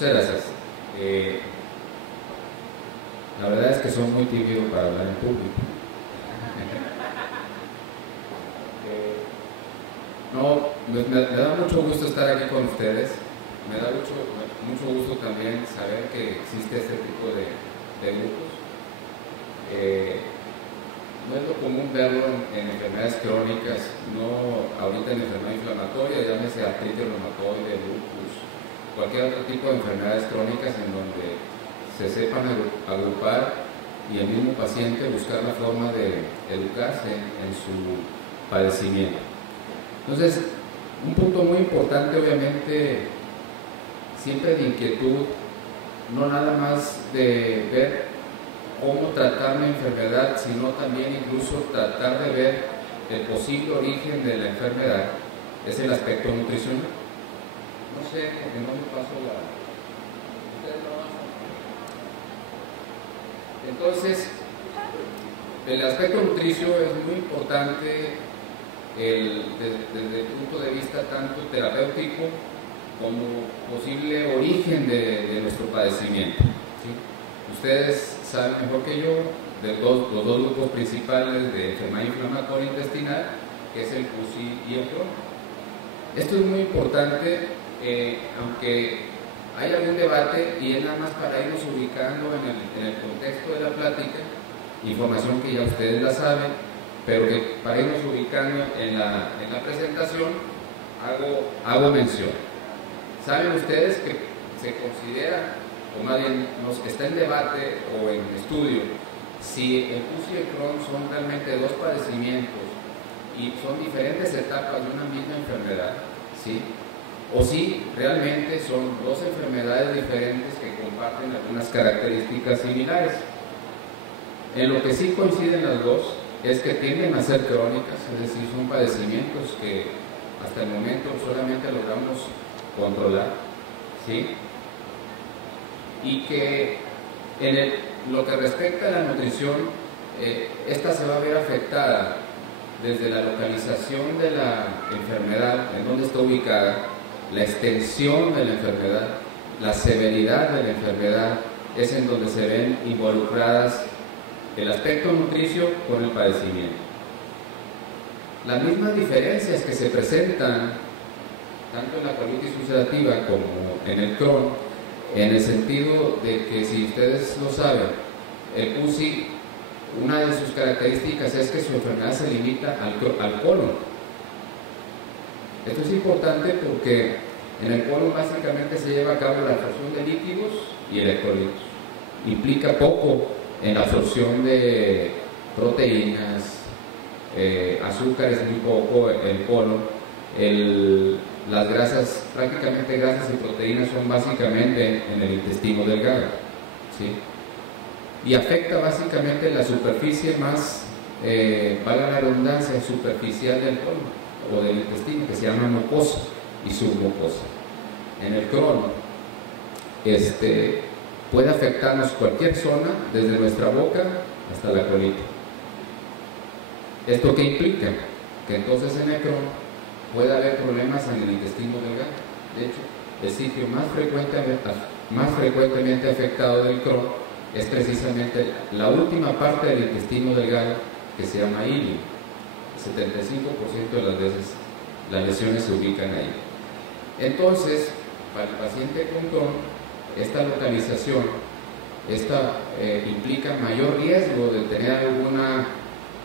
Muchas gracias. La verdad es que soy muy tímido para hablar en público. No, me da mucho gusto estar aquí con ustedes. Me da mucho gusto también saber que existe este tipo de grupos. No es lo común verlo en enfermedades crónicas, no ahorita en enfermedad inflamatoria, llámese artritis reumatoide, lupus, cualquier otro tipo de enfermedades crónicas en donde se sepan agrupar y el mismo paciente buscar la forma de educarse en su padecimiento. Entonces, un punto muy importante, obviamente, siempre de inquietud, no nada más de ver cómo tratar una enfermedad, sino también incluso tratar de ver el posible origen de la enfermedad, es el aspecto nutricional. No sé, porque no me paso la... Entonces, el aspecto nutricio es muy importante desde el punto de vista tanto terapéutico como posible origen de nuestro padecimiento, ¿sí? Ustedes saben mejor que yo de los dos grupos principales de enfermedad inflamatoria intestinal, que es el CUSI y el Crohn. Esto es muy importante, aunque hay algún debate, y es nada más para irnos ubicando en el contexto de la plática, información que ya ustedes la saben, pero que para irnos ubicando en la presentación hago mención. ¿Saben ustedes que se considera, o más bien está en debate o en estudio, si el CUSI y el Crohn son realmente dos padecimientos y son diferentes etapas de una misma enfermedad, ¿sí? O si realmente son dos enfermedades diferentes que comparten algunas características similares? En lo que sí coinciden las dos es que tienden a ser crónicas, es decir, son padecimientos que hasta el momento solamente logramos controlar, ¿sí? Y que lo que respecta a la nutrición, esta se va a ver afectada desde la localización de la enfermedad, en donde está ubicada, la extensión de la enfermedad, la severidad de la enfermedad, es en donde se ven involucradas el aspecto nutricio con el padecimiento. Las mismas diferencias que se presentan tanto en la colitis ulcerativa como en el Crohn, en el sentido de que, si ustedes lo saben, el CUSI, una de sus características es que su enfermedad se limita al colon. Esto es importante porque en el colon básicamente se lleva a cabo la absorción de líquidos y electrolitos. Implica poco en la absorción de proteínas, azúcares muy poco, el colon. Las grasas, prácticamente grasas y proteínas, son básicamente en el intestino delgado, ¿sí? Y afecta básicamente la superficie más, valga la redundancia, superficial del colon o del intestino, que se llama mucosa y submucosa. En el Crohn, puede afectarnos cualquier zona, desde nuestra boca hasta la colita. ¿Esto qué implica? Que entonces en el Crohn puede haber problemas en el intestino delgado. De hecho, el sitio más frecuentemente afectado del Crohn es precisamente la última parte del intestino delgado, que se llama ilio. El 75% de las veces las lesiones se ubican ahí. Entonces, para el paciente con Crohn, esta localización implica mayor riesgo de tener alguna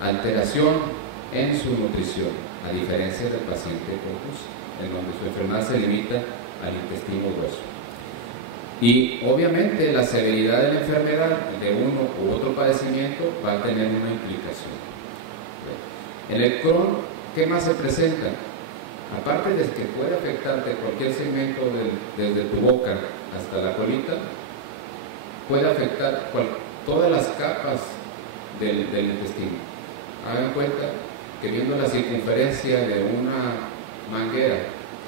alteración en su nutrición, a diferencia del paciente con CUSI, en donde su enfermedad se limita al intestino grueso. Y obviamente la severidad de la enfermedad de uno u otro padecimiento va a tener una implicación. En el Crohn, ¿qué más se presenta? Aparte de que puede afectarte cualquier segmento desde tu boca hasta la colita, puede afectar todas las capas del intestino. Hagan cuenta que, viendo la circunferencia de una manguera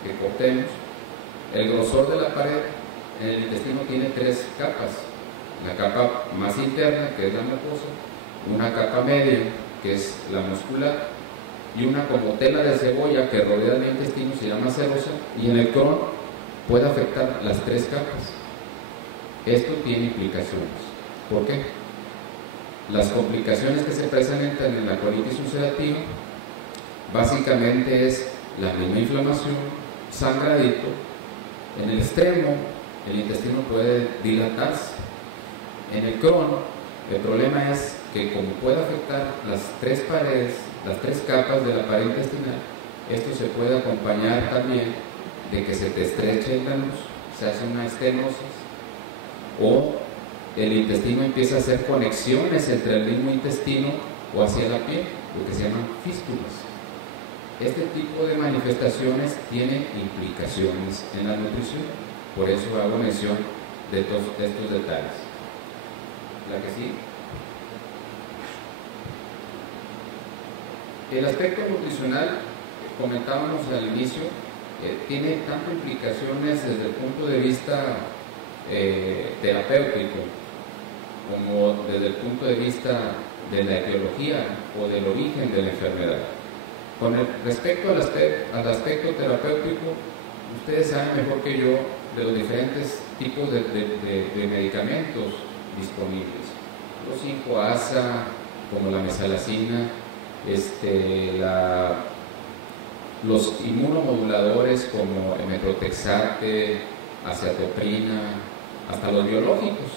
que cortemos, el grosor de la pared en el intestino tiene tres capas: la capa más interna, que es la mucosa, una capa media, que es la muscular, y una como tela de cebolla que rodea el intestino, se llama serosa. Y en el Crohn puede afectar las tres capas. esto tiene implicaciones. ¿Por qué? Las complicaciones que se presentan en la colitis ulcerativa básicamente es la misma inflamación, sangradito. En el extremo, el intestino puede dilatarse. En el Crohn, el problema es que como puede afectar las tres paredes, las tres capas de la pared intestinal, esto se puede acompañar también de que se te estreche el anus, se hace una estenosis, o el intestino empieza a hacer conexiones entre el mismo intestino o hacia la piel, lo que se llaman fístulas. Este tipo de manifestaciones tienen implicaciones en la nutrición, por eso hago mención de todos estos detalles. La que sí. El aspecto nutricional, comentábamos al inicio, tiene tanto implicaciones desde el punto de vista terapéutico como desde el punto de vista de la etiología o del origen de la enfermedad. Con respecto al aspecto terapéutico, ustedes saben mejor que yo de los diferentes tipos de medicamentos disponibles. Los 5-ASA, como la mesalazina, los inmunomoduladores como el metotrexate, aciatoprina, hasta los biológicos,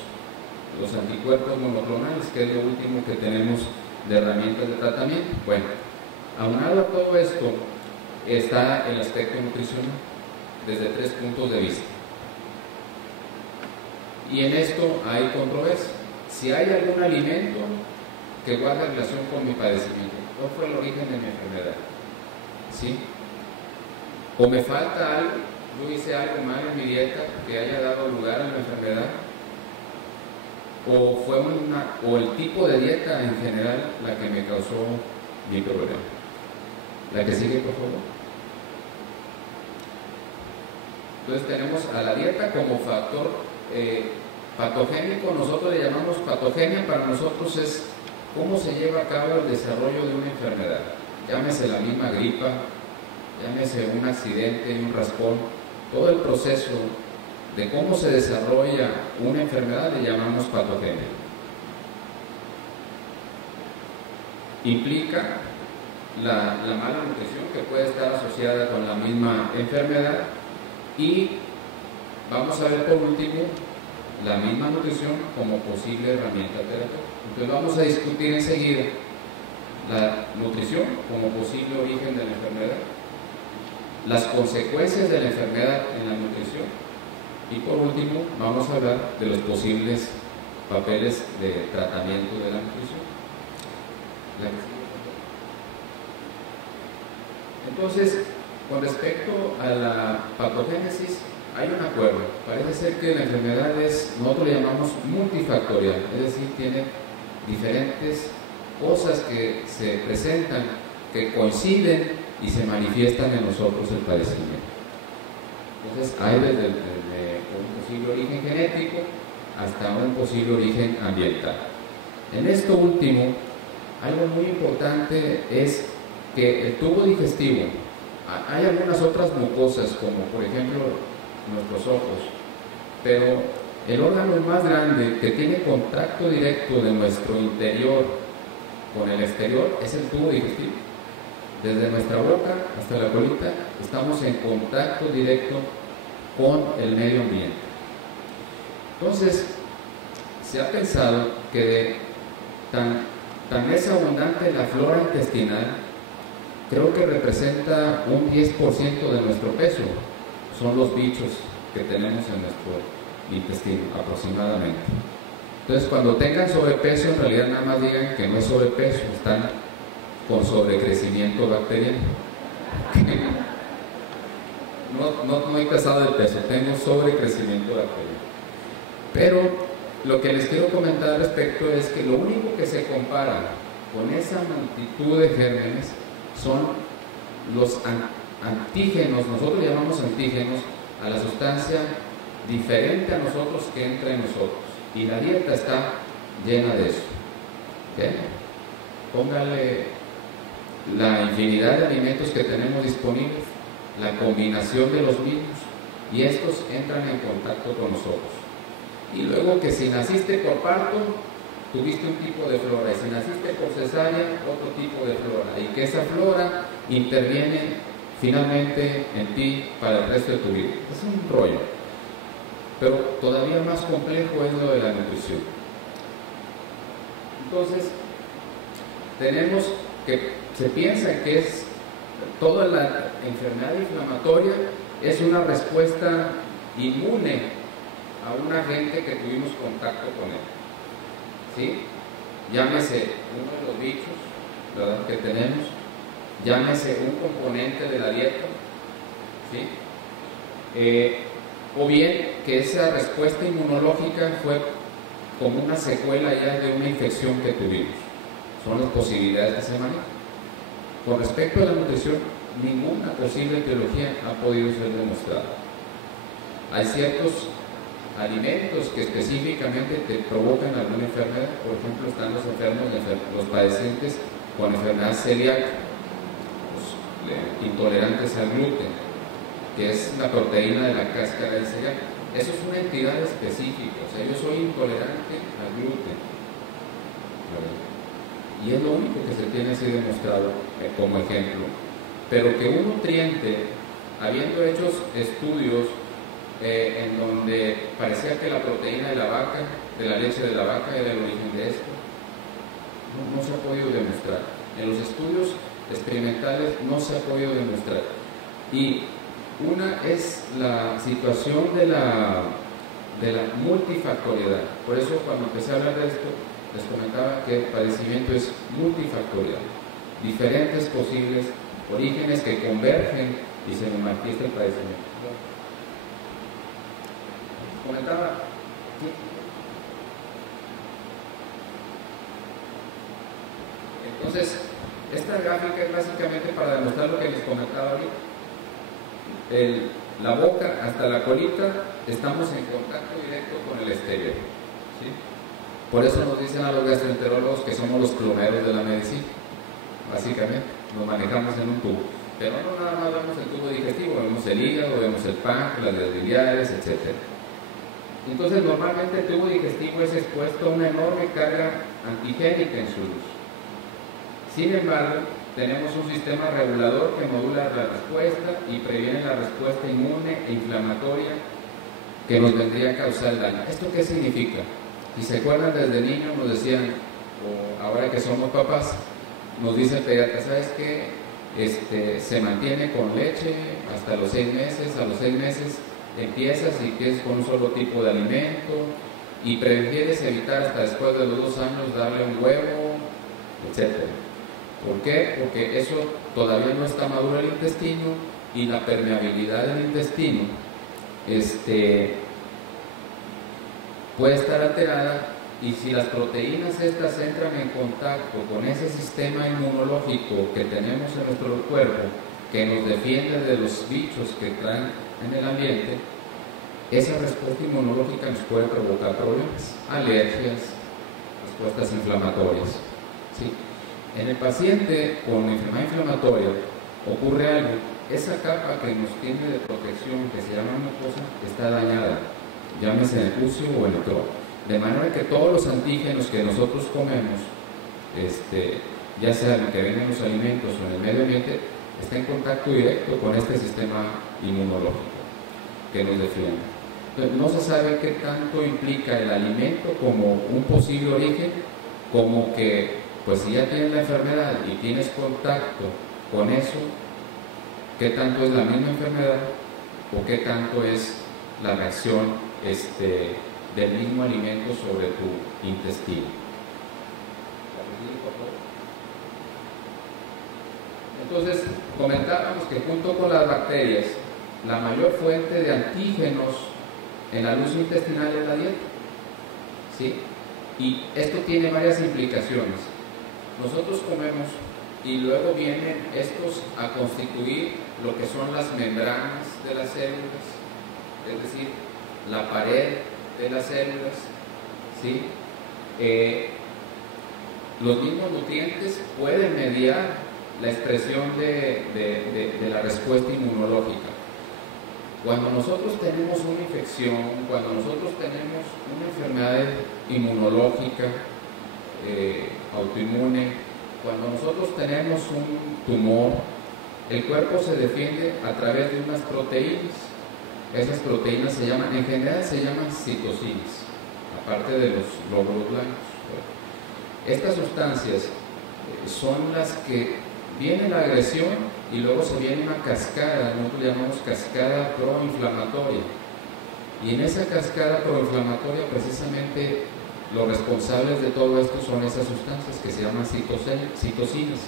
los anticuerpos monoclonales, que es lo último que tenemos de herramientas de tratamiento. Bueno, aunado a todo esto está el aspecto nutricional desde 3 puntos de vista. Y en esto hay controversia. Si hay algún alimento que guarda relación con mi padecimiento, ¿cuál fue el origen de mi enfermedad? ¿Sí? O me falta algo, yo hice algo mal en mi dieta que haya dado lugar a la enfermedad, o el tipo de dieta en general la que me causó mi problema. La que sigue, por favor. Entonces tenemos a la dieta como factor patogénico. Nosotros le llamamos patogenia. Para nosotros es cómo se lleva a cabo el desarrollo de una enfermedad, llámese la misma gripa, llámese un accidente, un raspón, todo el proceso de cómo se desarrolla una enfermedad le llamamos patogenia. Implica la mala nutrición que puede estar asociada con la misma enfermedad, y vamos a ver por último la misma nutrición como posible herramienta terapéutica. Entonces vamos a discutir enseguida la nutrición como posible origen de la enfermedad, las consecuencias de la enfermedad en la nutrición, y por último vamos a hablar de los posibles papeles de tratamiento de la nutrición. Entonces, con respecto a la patogénesis, hay un acuerdo. Parece ser que la enfermedad nosotros le llamamos multifactorial, es decir, tiene diferentes cosas que se presentan, que coinciden y se manifiestan en nosotros el padecimiento. Entonces, hay desde un posible origen genético hasta un posible origen ambiental. En esto último, algo muy importante es que el tubo digestivo, hay algunas otras mucosas, como por ejemplo nuestros ojos, pero el órgano más grande que tiene contacto directo de nuestro interior con el exterior es el tubo digestivo. Desde nuestra boca hasta la colita estamos en contacto directo con el medio ambiente. Entonces, se ha pensado que tan es abundante la flora intestinal, creo que representa un 10% de nuestro peso. Son los bichos que tenemos en nuestro intestino, aproximadamente. Entonces, cuando tengan sobrepeso, en realidad nada más digan que no es sobrepeso, están con sobrecrecimiento bacteriano. No he pasado de peso, tengo sobrecrecimiento bacteriano. Pero lo que les quiero comentar al respecto es que lo único que se compara con esa multitud de gérmenes son los antígenos. Nosotros llamamos antígenos a la sustancia diferente a nosotros que entra en nosotros, y la dieta está llena de eso. ¿Okay? Póngale la infinidad de alimentos que tenemos disponibles, la combinación de los mismos, y estos entran en contacto con nosotros. Y luego que si naciste por parto, tuviste un tipo de flora, y si naciste por cesárea, otro tipo de flora, y que esa flora interviene finalmente en ti para el resto de tu vida. Es un rollo, pero todavía más complejo es lo de la nutrición. Entonces, tenemos que, se piensa que es toda la enfermedad inflamatoria es una respuesta inmune a un agente que tuvimos contacto con él, ¿sí? Llámese uno de los bichos, ¿verdad?, que tenemos, llámese un componente de la dieta, ¿sí? O bien que esa respuesta inmunológica fue como una secuela ya de una infección que tuvimos. Son las posibilidades que se manejan. Con respecto a la nutrición, ninguna posible etiología ha podido ser demostrada. Hay ciertos alimentos que específicamente te provocan alguna enfermedad. Por ejemplo, están los enfermos, los padecientes con enfermedad celíaca, los intolerantes al gluten, que es la proteína de la cáscara del cereal. Eso es una entidad específica. O sea, yo soy intolerante al gluten, y es lo único que se tiene así demostrado como ejemplo. Pero que un nutriente, habiendo hecho estudios en donde parecía que la proteína de la vaca, de la leche de la vaca, era el origen de esto, no se ha podido demostrar. En los estudios experimentales no se ha podido demostrar. Y una es la situación de la multifactoriedad. Por eso cuando empecé a hablar de esto, les comentaba que el padecimiento es multifactorial. Diferentes posibles orígenes que convergen y se manifiesta el padecimiento. Comentaba, entonces, esta gráfica es básicamente para demostrar lo que les comentaba ahorita. La boca hasta la colita estamos en contacto directo con el exterior, ¿sí? Por eso nos dicen a los gastroenterólogos que somos los plomeros de la medicina. Básicamente, nos manejamos en un tubo. Pero no nada más vemos el tubo digestivo, vemos el hígado, vemos el páncreas, las biliares, etc. Entonces, normalmente el tubo digestivo es expuesto a una enorme carga antigénica en su luz. Sin embargo, tenemos un sistema regulador que modula la respuesta y previene la respuesta inmune e inflamatoria que nos vendría a causar daño. ¿Esto qué significa? Si se acuerdan, desde niños nos decían, o ahora que somos papás, nos dice el pediatra, ¿sabes qué? Se mantiene con leche hasta los 6 meses, a los 6 meses empiezas con un solo tipo de alimento y prefieres evitar hasta después de los 2 años darle un huevo, etc. ¿Por qué? Porque eso todavía no está maduro el intestino y la permeabilidad del intestino puede estar alterada, y si las proteínas estas entran en contacto con ese sistema inmunológico que tenemos en nuestro cuerpo, que nos defiende de los bichos que traen en el ambiente, esa respuesta inmunológica nos puede provocar problemas, alergias, respuestas inflamatorias, ¿sí? En el paciente con enfermedad inflamatoria ocurre algo, esa capa que nos tiene de protección, que se llama mucosa, está dañada, llámese en el pucio o en el tronco, de manera que todos los antígenos que nosotros comemos, ya sea lo que vienen en los alimentos o en el medio ambiente, está en contacto directo con este sistema inmunológico que nos defiende. Entonces, no se sabe qué tanto implica el alimento como un posible origen, como que pues si ya tienes la enfermedad y tienes contacto con eso, qué tanto es la misma enfermedad o qué tanto es la reacción del mismo alimento sobre tu intestino. Entonces, comentábamos que junto con las bacterias, la mayor fuente de antígenos en la luz intestinal es la dieta, ¿sí? Y esto tiene varias implicaciones. Nosotros comemos y luego vienen estos a constituir lo que son las membranas de las células, es decir, la pared de las células, ¿sí? Los mismos nutrientes pueden mediar la expresión de la respuesta inmunológica. Cuando nosotros tenemos una infección, cuando nosotros tenemos una enfermedad inmunológica, autoinmune, cuando nosotros tenemos un tumor, el cuerpo se defiende a través de unas proteínas. Esas proteínas en general se llaman citocinas, aparte de los glóbulos blancos. Estas sustancias son las que viene la agresión y luego se viene una cascada, nosotros le llamamos cascada proinflamatoria. Y en esa cascada proinflamatoria precisamente los responsables de todo esto son esas sustancias que se llaman citocinas.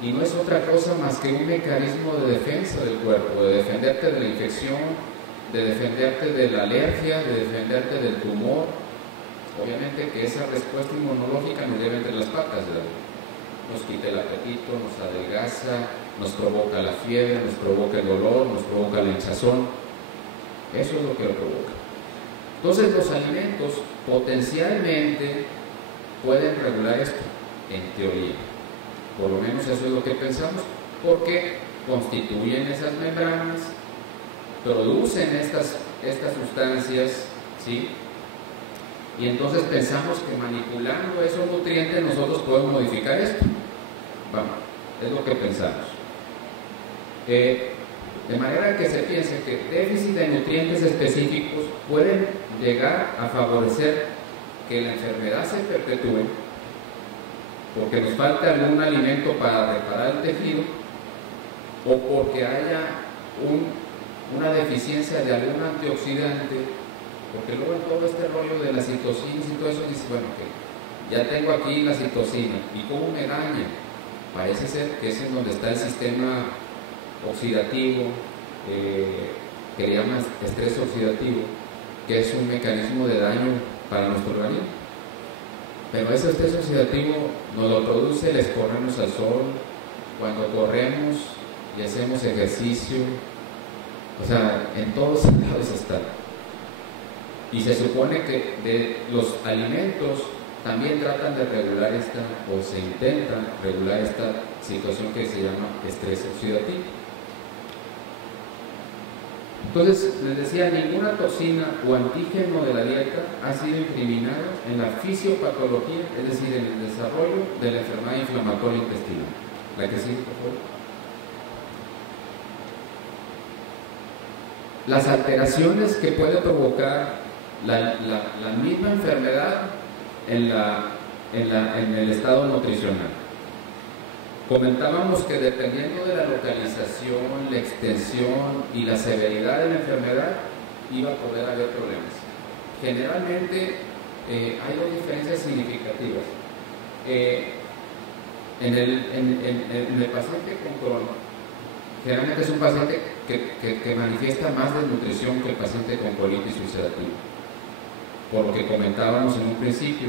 Y no es otra cosa más que un mecanismo de defensa del cuerpo, de defenderte de la infección, de defenderte de la alergia, de defenderte del tumor. Obviamente que esa respuesta inmunológica nos lleva entre las patas, ¿verdad? Nos quita el apetito, nos adelgaza, nos provoca la fiebre, nos provoca el dolor, nos provoca la hinchazón. Eso es lo que lo provoca. Entonces los alimentos potencialmente pueden regular esto, en teoría. Por lo menos eso es lo que pensamos, porque constituyen esas membranas, producen estas sustancias, ¿sí? Y entonces pensamos que manipulando esos nutrientes nosotros podemos modificar esto. Vamos, es lo que pensamos. De manera que se piense que déficit de nutrientes específicos pueden llegar a favorecer que la enfermedad se perpetúe, porque nos falta algún alimento para reparar el tejido, o porque haya una deficiencia de algún antioxidante, porque luego en todo este rollo de las citocinas y todo eso dice, bueno, que ya tengo aquí la citocina, ¿y cómo me daña? Parece ser que es en donde está el sistema oxidativo, que le llaman estrés oxidativo, que es un mecanismo de daño para nuestro organismo. Pero ese estrés oxidativo nos lo produce el exponernos al sol, cuando corremos y hacemos ejercicio, o sea, en todos lados está. Y se supone que de los alimentos también tratan de regular o se intentan regular esta situación que se llama estrés oxidativo. Entonces, les decía, ninguna toxina o antígeno de la dieta ha sido incriminado en la fisiopatología, es decir, en el desarrollo de la enfermedad inflamatoria intestinal. La que sigue, por favor. Las alteraciones que puede provocar la misma enfermedad en el estado nutricional. Comentábamos que dependiendo de la localización, la extensión y la severidad de la enfermedad, iba a poder haber problemas. Generalmente hay dos diferencias significativas. En el paciente con Crohn, generalmente es un paciente que manifiesta más desnutrición que el paciente con colitis ulcerativa. Por lo que comentábamos en un principio,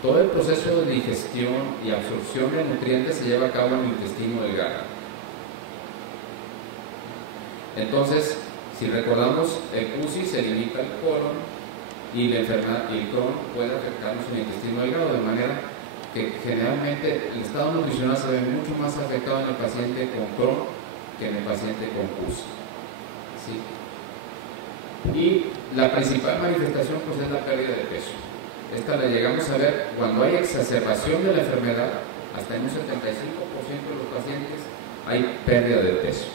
todo el proceso de digestión y absorción de nutrientes se lleva a cabo en el intestino delgado. Entonces, si recordamos, el UCI se limita al colon y la enfermedad y el Crohn puede afectarnos en el intestino delgado, de manera que generalmente el estado nutricional se ve mucho más afectado en el paciente con Crohn que en el paciente con UCI. ¿Sí? Y la principal manifestación pues, es la pérdida de peso. Esta la llegamos a ver cuando hay exacerbación de la enfermedad, hasta en un 75% de los pacientes hay pérdida de peso.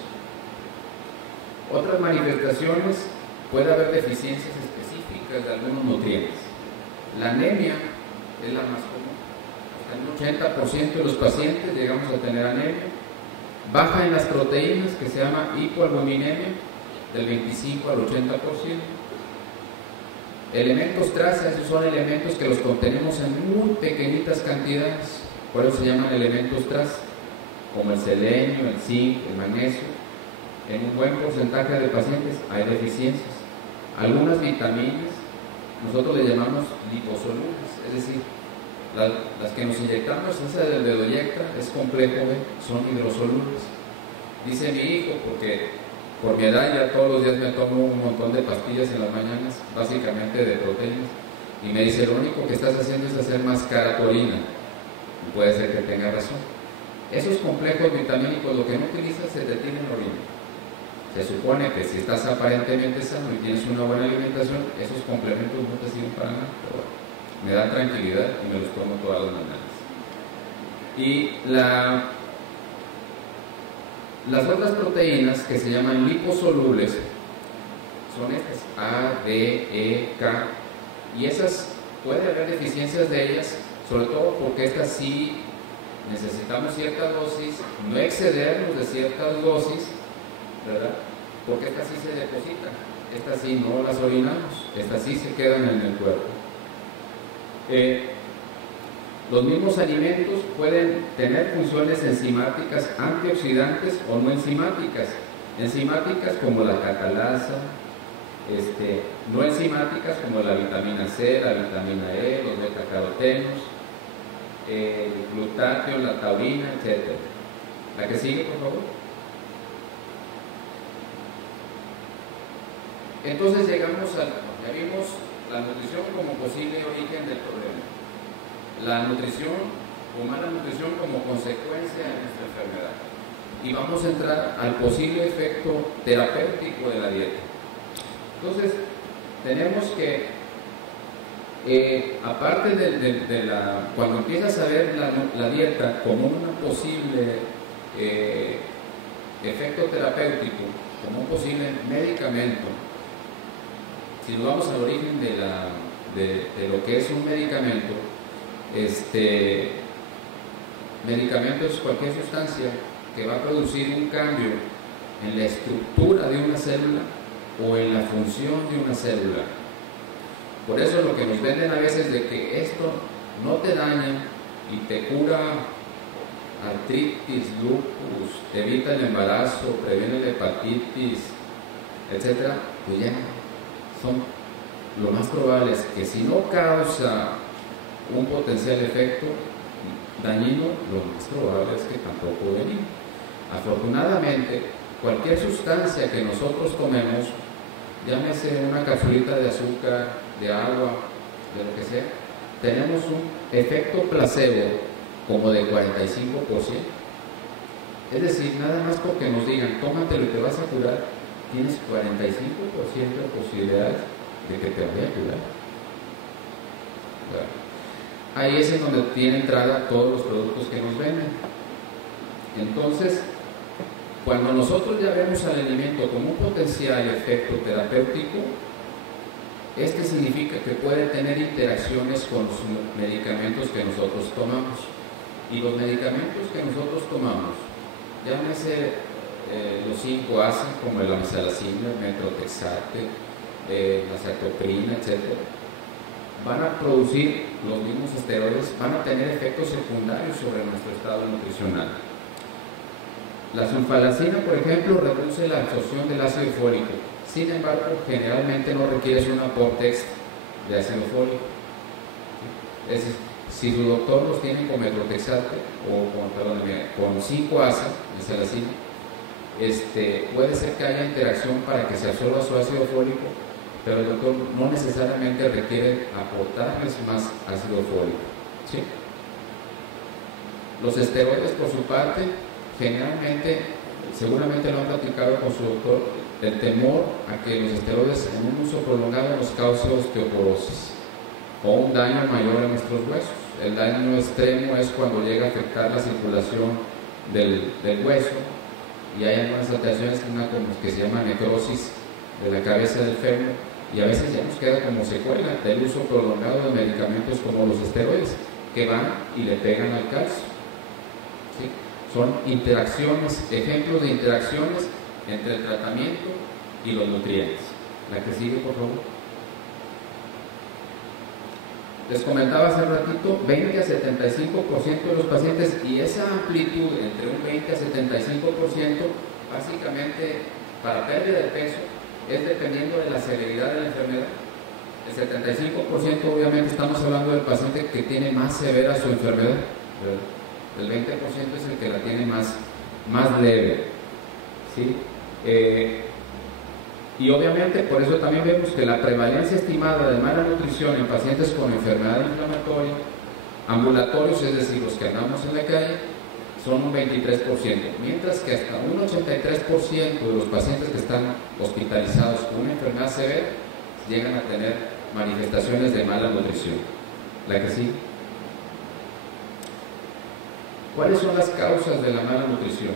Otras manifestaciones, puede haber deficiencias específicas de algunos nutrientes. La anemia es la más común. Hasta el 80% de los pacientes llegamos a tener anemia. Baja en las proteínas, que se llama hipoalbuminemia, del 25 al 80%. Elementos traza, esos son elementos que los contenemos en muy pequeñitas cantidades, por eso se llaman elementos traza, como el selenio, el zinc, el magnesio. En un buen porcentaje de pacientes hay deficiencias. Algunas vitaminas, nosotros le llamamos liposolubles, es decir, las que nos inyectamos, esa del dedoyecta, es complejo B, son hidrosolubles. Dice mi hijo, porque por mi edad ya todos los días me tomo un montón de pastillas en las mañanas, básicamente de proteínas, y me dice, lo único que estás haciendo es hacer más cara tu orina. Y puede ser que tenga razón. Esos complejos vitamínicos, lo que no utilizas se detiene en la orina. Se supone que si estás aparentemente sano y tienes una buena alimentación, esos complementos no te sirven para nada, pero bueno, me da tranquilidad y me los tomo todas las mañanas. Y las otras proteínas que se llaman liposolubles son estas, A, D, E, K, y esas puede haber deficiencias de ellas, sobre todo porque estas sí necesitamos cierta dosis, no excedernos de ciertas dosis, ¿verdad? Porque estas sí se depositan, estas sí no las orinamos, estas sí se quedan en el cuerpo. Los mismos alimentos pueden tener funciones enzimáticas antioxidantes o no enzimáticas. Enzimáticas como la catalasa, no enzimáticas como la vitamina C, la vitamina E, los betacarotenos, el glutatio, la taurina, etc. La que sigue, por favor. Entonces llegamos ya vimos la nutrición como posible origen del problema. La nutrición o mala nutrición como consecuencia de nuestra enfermedad. Y vamos a entrar al posible efecto terapéutico de la dieta. Entonces, tenemos que, aparte cuando empiezas a ver la dieta como un posible efecto terapéutico, como un posible medicamento, si nos vamos al origen de lo que es un medicamento, medicamento es cualquier sustancia que va a producir un cambio en la estructura de una célula o en la función de una célula. Por eso lo que nos venden a veces de que esto no te daña y te cura artritis, lupus, te evita el embarazo, previene la hepatitis, etc., pues ya lo más probable es que si no causa un potencial efecto dañino, lo más probable es que tampoco dañino. Afortunadamente, cualquier sustancia que nosotros tomemos, llámese una capsulita de azúcar, de agua, de lo que sea, tenemos un efecto placebo como de 45%. Es decir, nada más porque nos digan, tómatelo y te vas a curar, tienes 45% de posibilidades de que te vaya a curar. Ahí es en donde tiene entrada todos los productos que nos venden. Entonces, cuando nosotros ya vemos al alimento como un potencial efecto terapéutico, significa que puede tener interacciones con los medicamentos que nosotros tomamos. Y los medicamentos que nosotros tomamos, llámese los 5-ACE como el amexalacina, el metrotexate, la cetoprina, etc., van a producir los mismos esteroides, van a tener efectos secundarios sobre nuestro estado nutricional. La sulfalacina, por ejemplo, reduce la absorción del ácido fólico. Sin embargo, generalmente no requieres un aporte extra de ácido fólico. Es decir, si su doctor los tiene con metrotexate o con 5-ACE, amexalacina, puede ser que haya interacción para que se absorba su ácido fólico, pero el doctor no necesariamente requiere aportarles más ácido fólico. ¿Sí? Los esteroides, por su parte, generalmente, seguramente lo han platicado con su doctor, el temor a que los esteroides en un uso prolongado nos cause osteoporosis o un daño mayor a nuestros huesos. El daño extremo es cuando llega a afectar la circulación del hueso y hay algunas alteraciones que se llama necrosis de la cabeza del fémur, y a veces ya nos queda como secuela del uso prolongado de medicamentos como los esteroides, que van y le pegan al calcio. ¿Sí? Son interacciones, ejemplos de interacciones entre el tratamiento y los nutrientes. La que sigue, por favor. Les comentaba hace un ratito, 20 a 75% de los pacientes, y esa amplitud entre un 20 a 75%, básicamente para pérdida de peso, es dependiendo de la severidad de la enfermedad. El 75% obviamente estamos hablando del paciente que tiene más severa su enfermedad. El 20% es el que la tiene más leve. ¿Sí? Y obviamente por eso también vemos que la prevalencia estimada de mala nutrición en pacientes con enfermedad inflamatoria, ambulatorios, es decir, los que andamos en la calle, son un 23%, mientras que hasta un 83% de los pacientes que están hospitalizados con una enfermedad severa llegan a tener manifestaciones de mala nutrición. ¿La que sí? ¿Cuáles son las causas de la mala nutrición?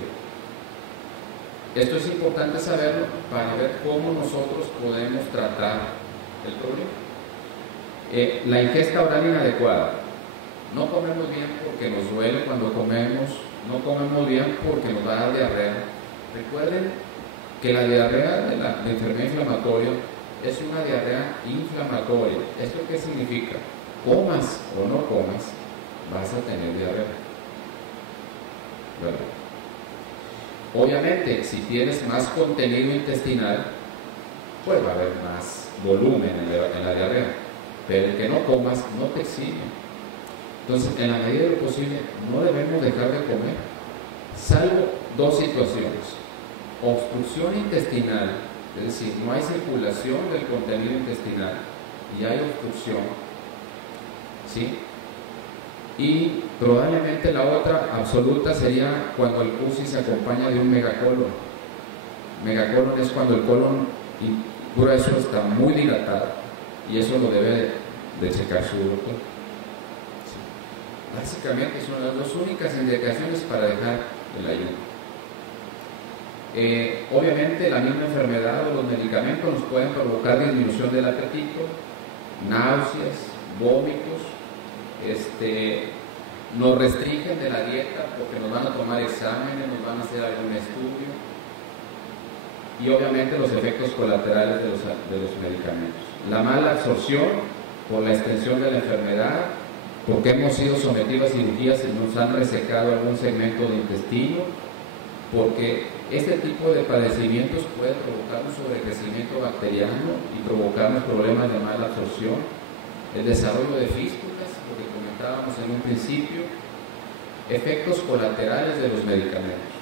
Esto es importante saberlo para ver cómo nosotros podemos tratar el problema. La ingesta oral inadecuada. No comemos bien porque nos duele cuando comemos, no comemos bien porque nos va a dar diarrea. Recuerden que la diarrea de la enfermedad inflamatoria es una diarrea inflamatoria. ¿Esto qué significa? Comas o no comas, vas a tener diarrea, ¿verdad? Obviamente, si tienes más contenido intestinal, pues va a haber más volumen en la diarrea, pero el que no comas no te exige. Entonces, en la medida de lo posible, no debemos dejar de comer, salvo dos situaciones: obstrucción intestinal, es decir, no hay circulación del contenido intestinal y hay obstrucción, ¿sí? Y probablemente la otra absoluta sería cuando el UCI se acompaña de un megacolon. Megacolon es cuando el colon grueso está muy dilatado, y eso lo debe de checar su doctor. Sí. Básicamente son las dos únicas indicaciones para dejar el ayuno. Obviamente la misma enfermedad o los medicamentos nos pueden provocar disminución del apetito, náuseas, vómitos, nos restringen de la dieta porque nos van a tomar exámenes, nos van a hacer algún estudio, y obviamente los efectos colaterales de los medicamentos. La mala absorción por la extensión de la enfermedad, porque hemos sido sometidos a cirugías y nos han resecado algún segmento de intestino, porque este tipo de padecimientos puede provocar un sobrecrecimiento bacteriano y provocarnos problemas de mala absorción, el desarrollo de fístulas, lo que comentábamos en un principio, efectos colaterales de los medicamentos,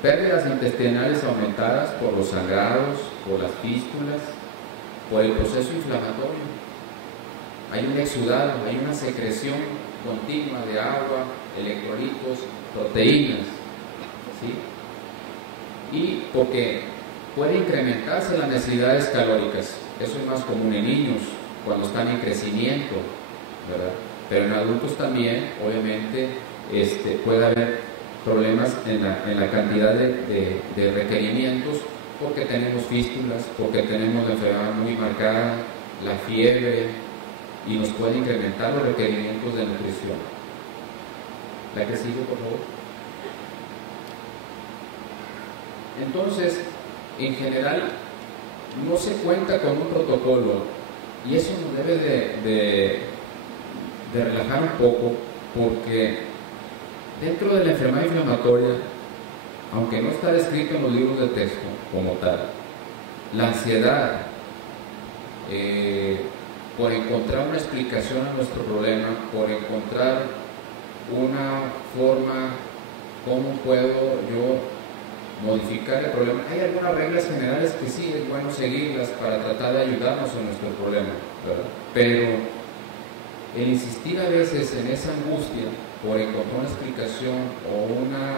pérdidas intestinales aumentadas por los sangrados, por las fístulas, por el proceso inflamatorio. Hay un exudado, hay una secreción continua de agua, electrolitos, proteínas, ¿sí? Y porque puede incrementarse las necesidades calóricas. Eso es más común en niños cuando están en crecimiento, ¿verdad? Pero en adultos también, obviamente, puede haber problemas en la cantidad de requerimientos, porque tenemos fístulas, porque tenemos la enfermedad muy marcada, la fiebre, y nos puede incrementar los requerimientos de nutrición. La que sigue, por favor. Entonces, en general, no se cuenta con un protocolo, y eso nos debe de relajar un poco, porque dentro de la enfermedad inflamatoria, aunque no está descrito en los libros de texto como tal, la ansiedad por encontrar una explicación a nuestro problema, por encontrar una forma, cómo puedo yo modificar el problema. Hay algunas reglas generales que sí es bueno seguirlas para tratar de ayudarnos en nuestro problema, ¿verdad? Pero el insistir a veces en esa angustia por encontrar una explicación o una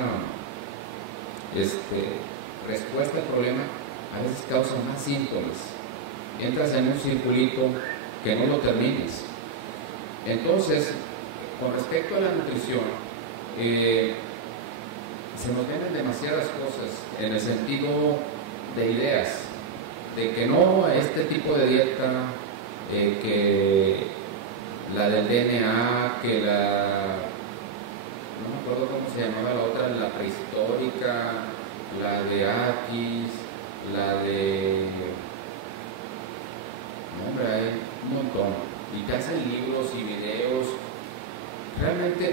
respuesta al problema, a veces causa más síntomas. Entras en un circulito que no lo termines. Entonces, con respecto a la nutrición, se nos vienen demasiadas cosas en el sentido de ideas, de que no, este tipo de dieta, que la del DNA, que no me acuerdo cómo se llamaba la otra, la prehistórica, la de Atkins, la de... no, hombre, hay un montón, y te hacen libros y videos. Realmente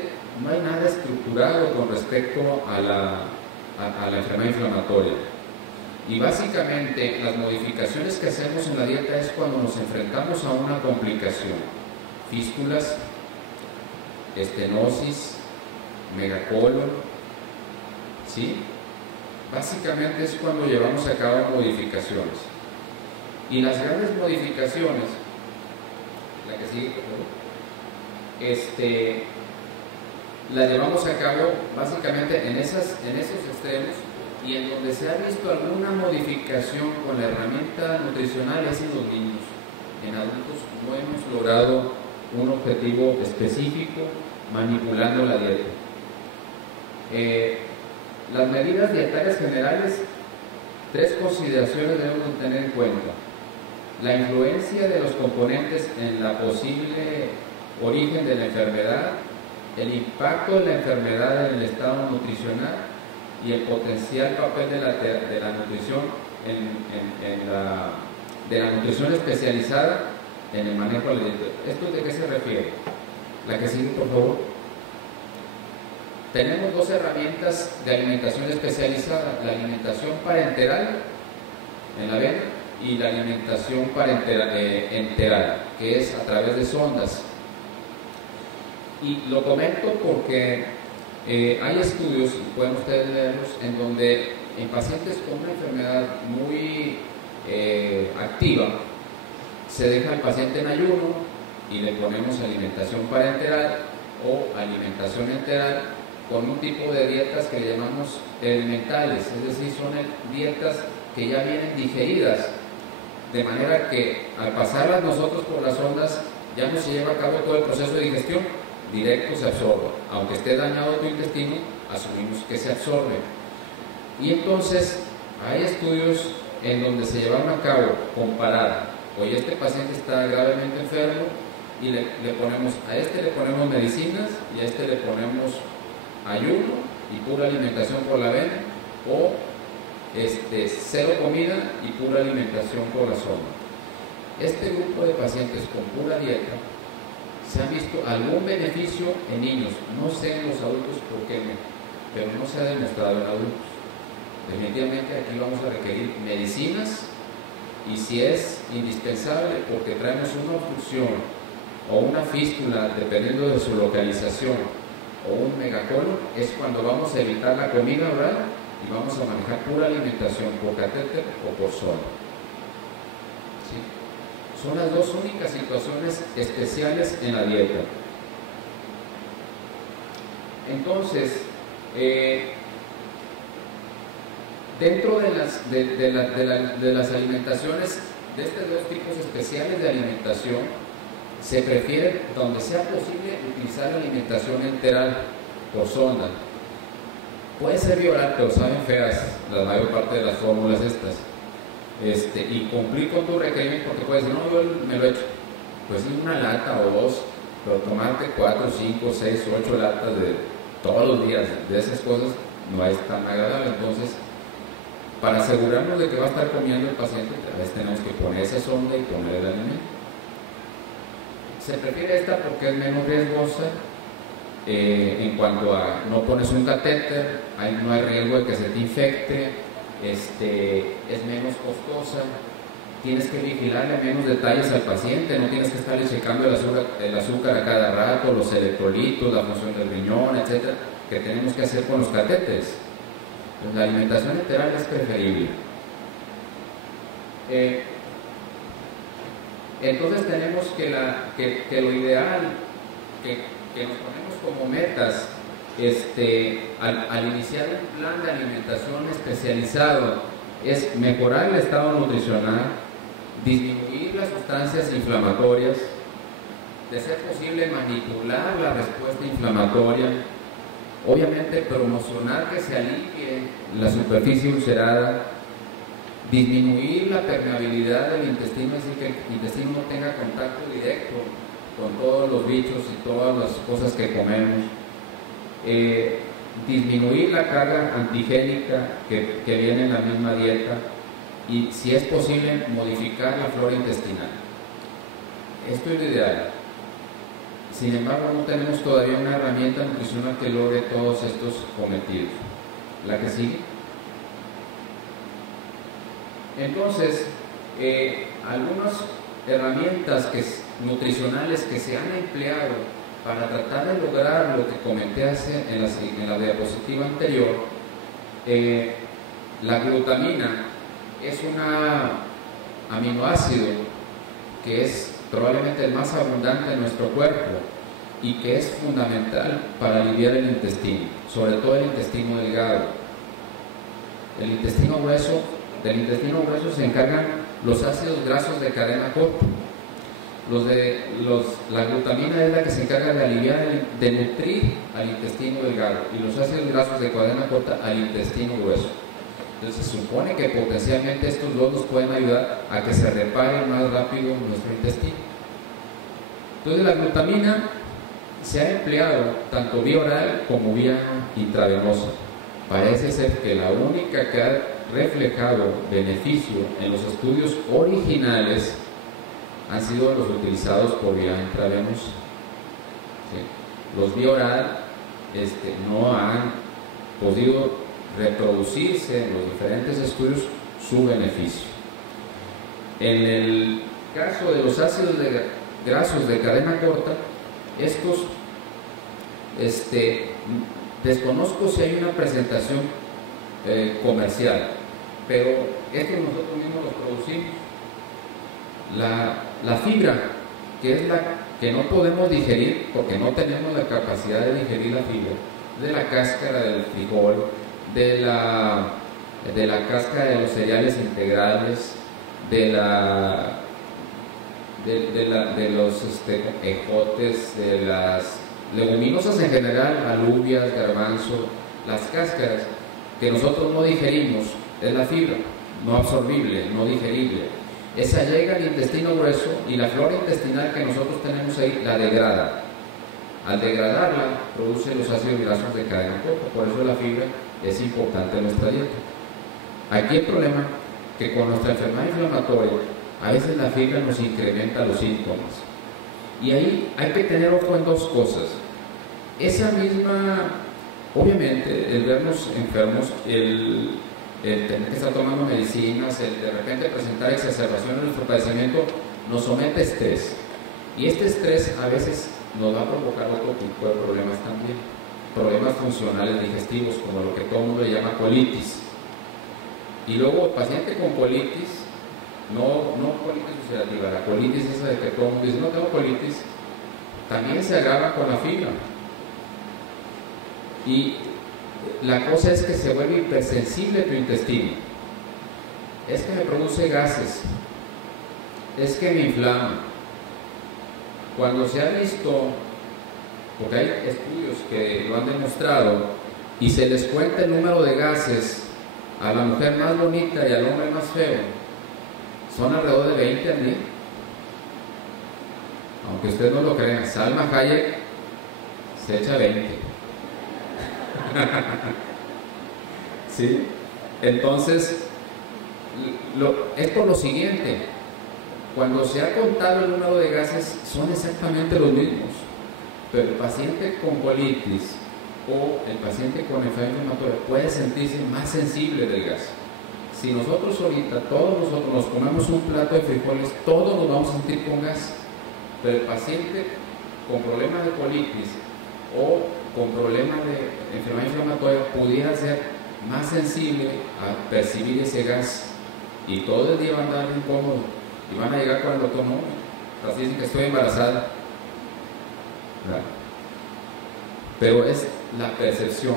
no hay nada estructurado con respecto a la enfermedad inflamatoria, y básicamente las modificaciones que hacemos en la dieta es cuando nos enfrentamos a una complicación: fístulas, estenosis, megacolon, ¿sí? Básicamente es cuando llevamos a cabo modificaciones. Y las grandes modificaciones, la que sigue, por favor, la llevamos a cabo básicamente en esos extremos, y en donde se ha visto alguna modificación con la herramienta nutricional es en los niños. En adultos no hemos logrado un objetivo específico manipulando la dieta. Las medidas dietarias generales, 3 consideraciones debemos tener en cuenta: la influencia de los componentes en la posible origen de la enfermedad, el impacto de la enfermedad en el estado nutricional y el potencial papel de la nutrición de la nutrición especializada en el manejo de la dieta. ¿Esto de qué se refiere? La que sigue, por favor. Tenemos 2 herramientas de alimentación especializada: la alimentación parenteral en la vena y la alimentación enteral, que es a través de sondas. Y lo comento porque hay estudios, pueden ustedes leerlos, en donde en pacientes con una enfermedad muy activa se deja al paciente en ayuno y le ponemos alimentación parenteral o alimentación enteral con un tipo de dietas que le llamamos elementales, es decir, son dietas que ya vienen digeridas, de manera que al pasarlas nosotros por las ondas ya no se lleva a cabo todo el proceso de digestión, directo se absorbe. Aunque esté dañado tu intestino, asumimos que se absorbe. Y entonces hay estudios en donde se llevan a cabo comparar: oye, este paciente está gravemente enfermo y le ponemos medicinas, y a este le ponemos ayuno y pura alimentación por la vena, o cero comida y pura alimentación por la sonda. Este grupo de pacientes con pura dieta, se ha visto algún beneficio en niños, no sé en los adultos por qué no, pero no se ha demostrado en adultos. Definitivamente aquí vamos a requerir medicinas, y si es indispensable porque traemos una obstrucción o una fístula, dependiendo de su localización, o un megacolon, es cuando vamos a evitar la comida oral y vamos a manejar pura alimentación por catéter o por sonda. ¿Sí? Son las 2 únicas situaciones especiales en la dieta. Entonces, dentro de las alimentaciones, de estos 2 tipos especiales de alimentación, se prefiere, donde sea posible, utilizar la alimentación enteral por sonda. Puede ser bioral, pero saben feas la mayor parte de las fórmulas estas. Y cumplir con tu requerimiento, porque puedes decir, no, yo me lo he hecho. Pues sí, una lata o 2, pero tomarte 4, 5, 6, 8 latas de todos los días de esas cosas no es tan agradable. Entonces, para asegurarnos de que va a estar comiendo el paciente, a veces tenemos que poner esa sonda y poner el alimento. Se prefiere esta porque es menos riesgosa en cuanto a no pones un catéter, no hay riesgo de que se te infecte, es menos costosa, tienes que vigilarle menos detalles al paciente, no tienes que estarle checando el azúcar a cada rato, los electrolitos, la función del riñón, etcétera, que tenemos que hacer con los catéteres. Pues la alimentación enteral es preferible. Entonces tenemos que lo ideal, que nos ponemos como metas al iniciar un plan de alimentación especializado, es mejorar el estado nutricional, disminuir las sustancias inflamatorias, de ser posible manipular la respuesta inflamatoria, obviamente promocionar que se alivie la superficie ulcerada, disminuir la permeabilidad del intestino, es decir, que el intestino no tenga contacto directo con todos los bichos y todas las cosas que comemos, disminuir la carga antigénica que viene en la misma dieta, y si es posible modificar la flora intestinal. Esto es lo ideal. Sin embargo, no tenemos todavía una herramienta nutricional que logre todos estos cometidos. La que sigue. Entonces, algunas herramientas nutricionales que se han empleado para tratar de lograr lo que comenté en la diapositiva anterior, la glutamina es un aminoácido que es probablemente el más abundante en nuestro cuerpo, y que es fundamental para aliviar el intestino, sobre todo el intestino delgado. El intestino grueso, del intestino grueso se encargan los ácidos grasos de cadena corta. La glutamina es la que se encarga de aliviar, de nutrir al intestino delgado, y los ácidos grasos de cadena corta al intestino grueso. Entonces se supone que potencialmente estos dos nos pueden ayudar a que se repare más rápido nuestro intestino. Entonces la glutamina se ha empleado tanto vía oral como vía intravenosa. Parece ser que la única que ha reflejado beneficio en los estudios originales han sido los utilizados por vía intravenosa. ¿Sí? Los vía oral no han podido reproducirse en los diferentes estudios su beneficio. En el caso de los ácidos grasos de cadena corta, estos desconozco si hay una presentación comercial, pero estos nosotros mismos los producimos. La fibra, que es la que no podemos digerir porque no tenemos la capacidad de digerir la fibra, de la cáscara del frijol, de la cáscara de los cereales integrales, de los ejotes, de las leguminosas en general, alubias, garbanzo, las cáscaras que nosotros no digerimos, es la fibra no absorbible, no digerible. Esa llega al intestino grueso y la flora intestinal que nosotros tenemos ahí la degrada. Al degradarla, produce los ácidos grasos de cadena corta. Por eso la fibra es importante en nuestra dieta. Aquí el problema es que con nuestra enfermedad inflamatoria, a veces la fibra nos incrementa los síntomas. Y ahí hay que tener ojo en dos cosas. Esa misma, obviamente, el vernos enfermos, el tener que estar tomando medicinas, el de repente presentar exacerbación en nuestro padecimiento, nos somete a estrés. Y este estrés a veces nos va a provocar otro tipo de problemas también. Problemas funcionales digestivos, como lo que todo el mundo le llama colitis. Y luego, paciente con colitis, no colitis ulcerativa, la colitis esa de que todo el mundo dice, no tengo colitis, también se agrava con la fibra. Y la cosa es que se vuelve hipersensible tu intestino. Es que me produce gases, es que me inflama. Cuando se ha visto, porque hay estudios que lo han demostrado, y se les cuenta el número de gases a la mujer más bonita y al hombre más feo, son alrededor de 20 al día. Aunque usted no lo crea, Salma Hayek se echa 20. ¿Sí? Entonces, es por lo siguiente: cuando se ha contado el número de gases, son exactamente los mismos, pero el paciente con colitis o el paciente con enfermedad inflamatoria puede sentirse más sensible del gas. Si nosotros ahorita, todos nosotros nos comemos un plato de frijoles, todos nos vamos a sentir con gas, pero el paciente con problemas de colitis o con problemas de enfermedad inflamatoria pudiera ser más sensible a percibir ese gas, y todo el día van a andar incómodos y van a llegar con el doctor, no, así dicen que estoy embarazada, ¿verdad? Pero es la percepción,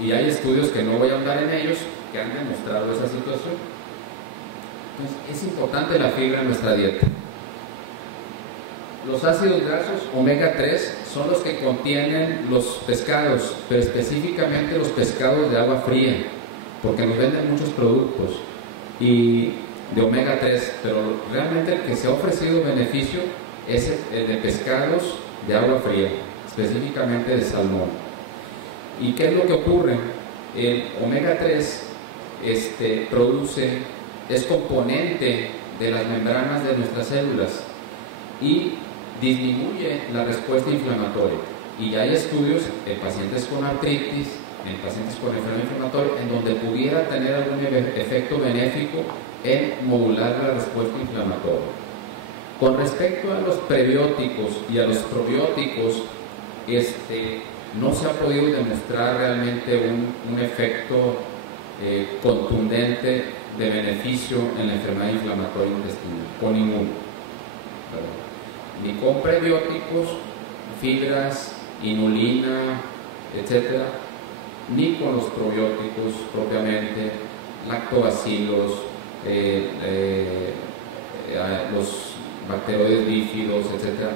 y hay estudios que no voy a ahondar en ellos que han demostrado esa situación. Entonces es importante la fibra en nuestra dieta. Los ácidos grasos omega 3 son los que contienen los pescados, pero específicamente los pescados de agua fría, porque nos venden muchos productos y de omega 3, pero realmente el que se ha ofrecido beneficio es el de pescados de agua fría, específicamente de salmón. ¿Y qué es lo que ocurre? El omega 3 es componente de las membranas de nuestras células y disminuye la respuesta inflamatoria. Y hay estudios en pacientes con artritis, en pacientes con enfermedad inflamatoria, en donde pudiera tener algún efecto benéfico en modular la respuesta inflamatoria. Con respecto a los prebióticos y a los probióticos, no se ha podido demostrar realmente un efecto contundente de beneficio en la enfermedad inflamatoria intestinal, con ninguno. Ni con prebióticos fibras, inulina, etcétera, ni con los probióticos propiamente, lactobacilos, los bacteroides bífidos, etcétera,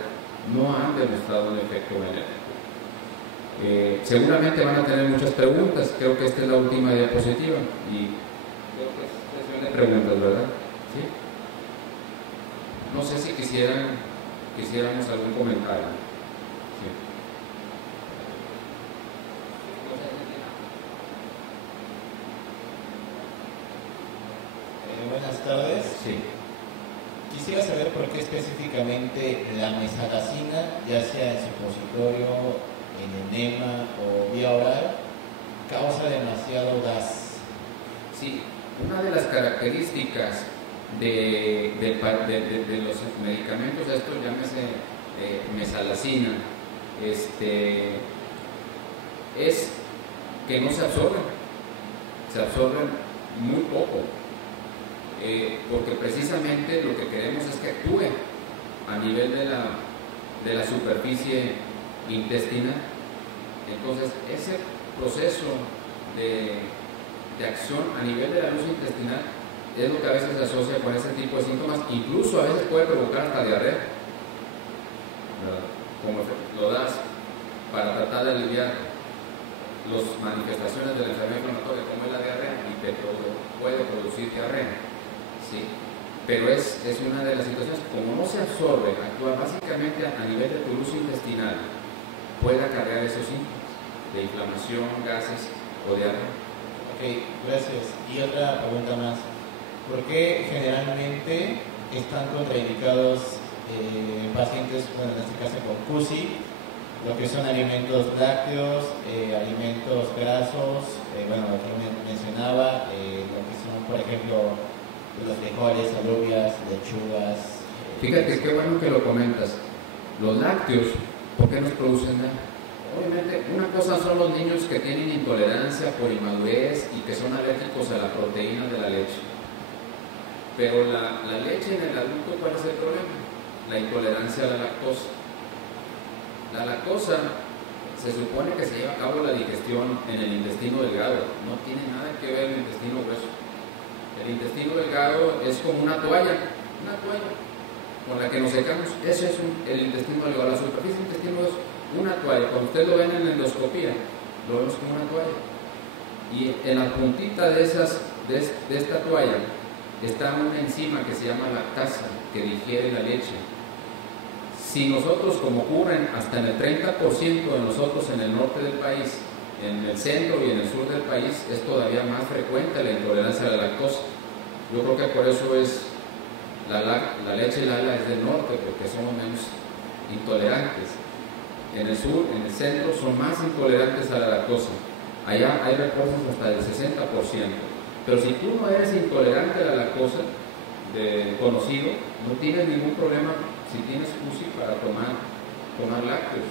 no han demostrado un efecto benéfico. Seguramente van a tener muchas preguntas. Creo que esta es la última diapositiva y creo que es sesión de preguntas, ¿verdad? ¿Sí? No sé si quisiéramos algún comentario. Sí. Buenas tardes. Sí. Quisiera saber por qué específicamente la mesalazina, ya sea en supositorio, en enema o vía oral, causa demasiado gas. Sí, una de las características de los medicamentos, esto llámese mesalazina, es que no se absorben muy poco, porque precisamente lo que queremos es que actúe a nivel de la superficie intestinal. Entonces, ese proceso de acción a nivel de la luz intestinal es lo que a veces se asocia con ese tipo de síntomas, incluso a veces puede provocar hasta diarrea, ¿verdad? Como lo das para tratar de aliviar las manifestaciones de la enfermedad inflamatoria, como es la diarrea, y te puede producir diarrea, ¿sí? Pero es una de las situaciones, como no se absorbe, actúa básicamente a nivel de tu luz intestinal, puede acarrear esos síntomas de inflamación, gases o diarrea. Ok, gracias. Y otra pregunta más. ¿Por qué generalmente están contraindicados pacientes, bueno, en este caso con CUSI, lo que son alimentos lácteos, alimentos grasos, bueno, lo que mencionaba, lo que son, por ejemplo, los frijoles, alubias, lechugas? Fíjate qué bueno que lo comentas. Los lácteos, ¿por qué nos producen daño? Obviamente, una cosa son los niños que tienen intolerancia por inmadurez y que son alérgicos a la proteína de la leche. Pero la leche en el adulto, ¿cuál es el problema? La intolerancia a la lactosa. La lactosa se supone que se lleva a cabo la digestión en el intestino delgado, no tiene nada que ver el intestino grueso. El intestino delgado es como una toalla con la que nos secamos. Eso es el intestino delgado. La superficie del intestino es una toalla. Cuando ustedes lo ven en la endoscopía, lo vemos como una toalla. Y en la puntita de esta toalla está una enzima que se llama lactasa, que digiere la leche. Si nosotros, como ocurren hasta en el 30% de nosotros en el norte del país, en el centro y en el sur del país, es todavía más frecuente la intolerancia a la lactosa. Yo creo que por eso es la leche Lala es del norte, porque somos menos intolerantes. En el sur, en el centro, son más intolerantes a la lactosa. Allá hay reportes hasta del 60%. Pero si tú no eres intolerante a la lactosa, conocido, no tienes ningún problema si tienes CUSI para tomar lácteos.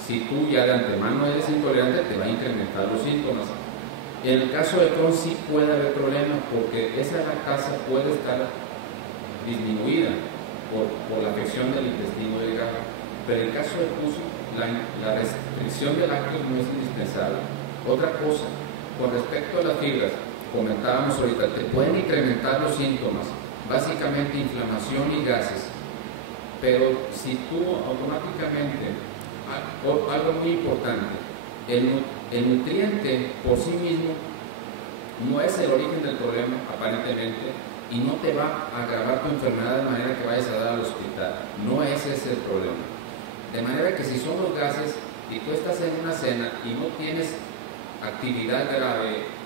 Si tú ya de antemano eres intolerante, te va a incrementar los síntomas. En el caso de Crohn sí puede haber problemas, porque esa lactasa puede estar disminuida por la afección del intestino delgado. Pero en el caso de CUSI, la restricción de lácteos no es indispensable. Otra cosa, con respecto a las fibras, comentábamos ahorita, te pueden incrementar los síntomas, básicamente inflamación y gases, pero si tú automáticamente, algo muy importante, el nutriente por sí mismo no es el origen del problema, aparentemente, y no te va a agravar tu enfermedad de manera que vayas a dar al hospital. No ese es el problema. De manera que si son los gases y tú estás en una cena y no tienes actividad grave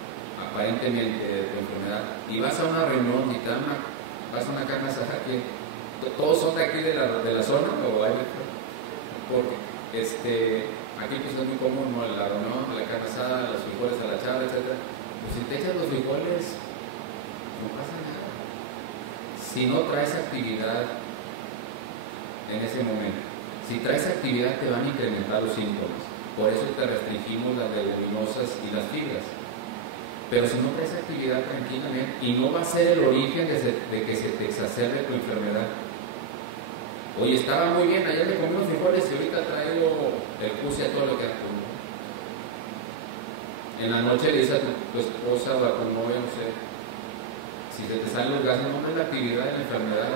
aparentemente de tu enfermedad y vas a una reunión y vas a una carne asada, que todos son de aquí de la zona, o hay, porque aquí pues es muy común, ¿no? La reunión, la carne asada, los frijoles a la chava, etc. Pues si te echas los frijoles, no pasa nada. Si no traes actividad en ese momento, si traes actividad te van a incrementar los síntomas. Por eso te restringimos las leguminosas y las fibras. Pero si no traes actividad tranquilamente, y no va a ser el origen de que se te exacerbe tu enfermedad. Oye, estaba muy bien, ayer le comí unos frijoles y ahorita traigo el puse a todo lo que da. En la noche le dice a tu esposa o a tu novia, no sé, si se te salen los gases, no es la actividad de la enfermedad.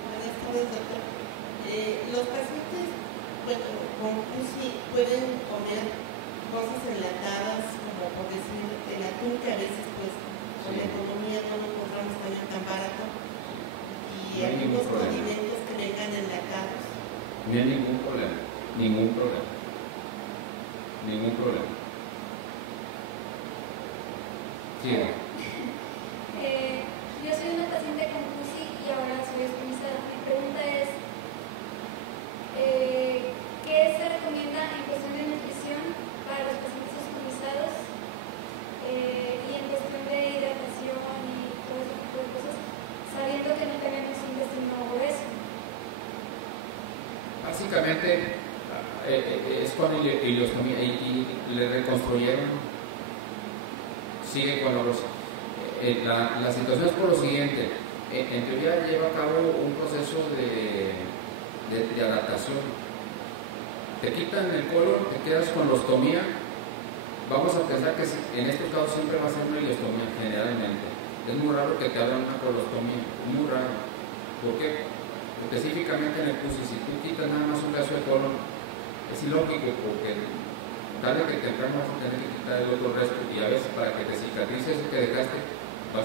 Buenas tardes, doctor. Los pacientes con CUSI pueden comer cosas enlatadas, como por decir el atún, que a veces pues con la economía no lo encontramos también tan barato, y No hay ningún algunos problema. condimentos que vengan enlatados. No hay ningún problema, ningún problema, ningún problema. Sí. Yo soy una paciente con CUSI y ahora soy hospitalizada. Mi pregunta es, ¿qué se recomienda en cuestión de nutrición para los pacientes hospitalizados y en cuestión de hidratación y todo ese tipo de cosas, sabiendo que no tenemos intestino grueso? Básicamente es con ileostomía y le reconstruyeron, sigue con los... la situación es por lo siguiente, en teoría lleva a cabo un proceso de adaptación. Te quitan el colon, te quedas con la ostomía. Vamos a pensar que en estos casos siempre va a ser una ileostomía, generalmente. Es muy raro que te hagan una colostomía, muy raro. ¿Por qué? Específicamente en el CUSI, si tú quitas nada más un pedazo de colon, es ilógico, porque tarde que temprano vas a tener que quitar el otro resto, y a veces para que te cicatrice eso que dejaste,